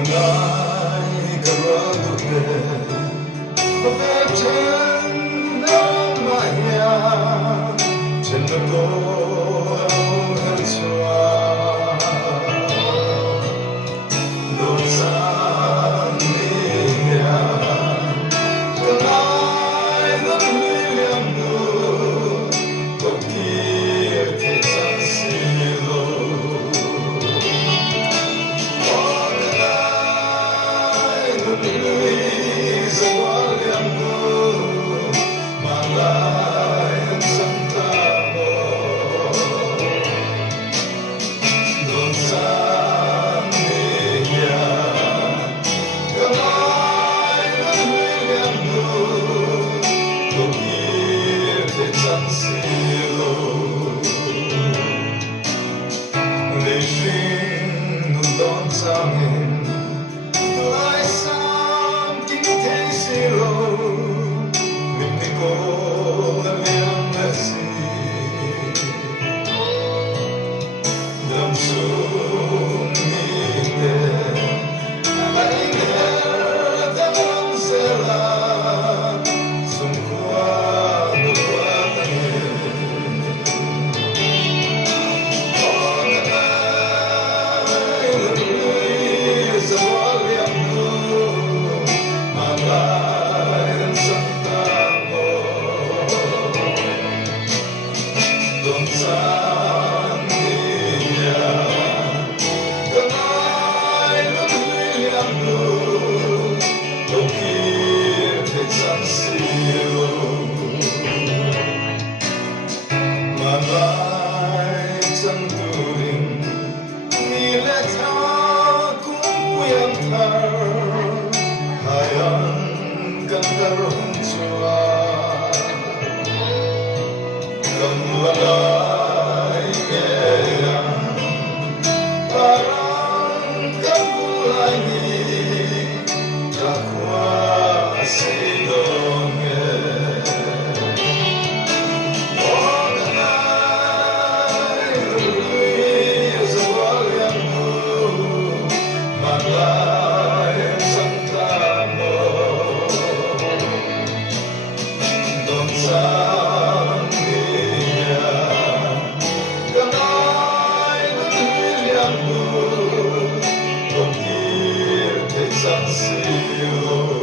mengenai keraguan Beberapa namanya Cenderung hersua Dosa niya Kenai berliammu Kokir kisah silo Sangin Tulay something zero Mimpi ko ang nasi Damsong ngide Palingar dalam sela Sungkuan berwatangin Don't give it some seal.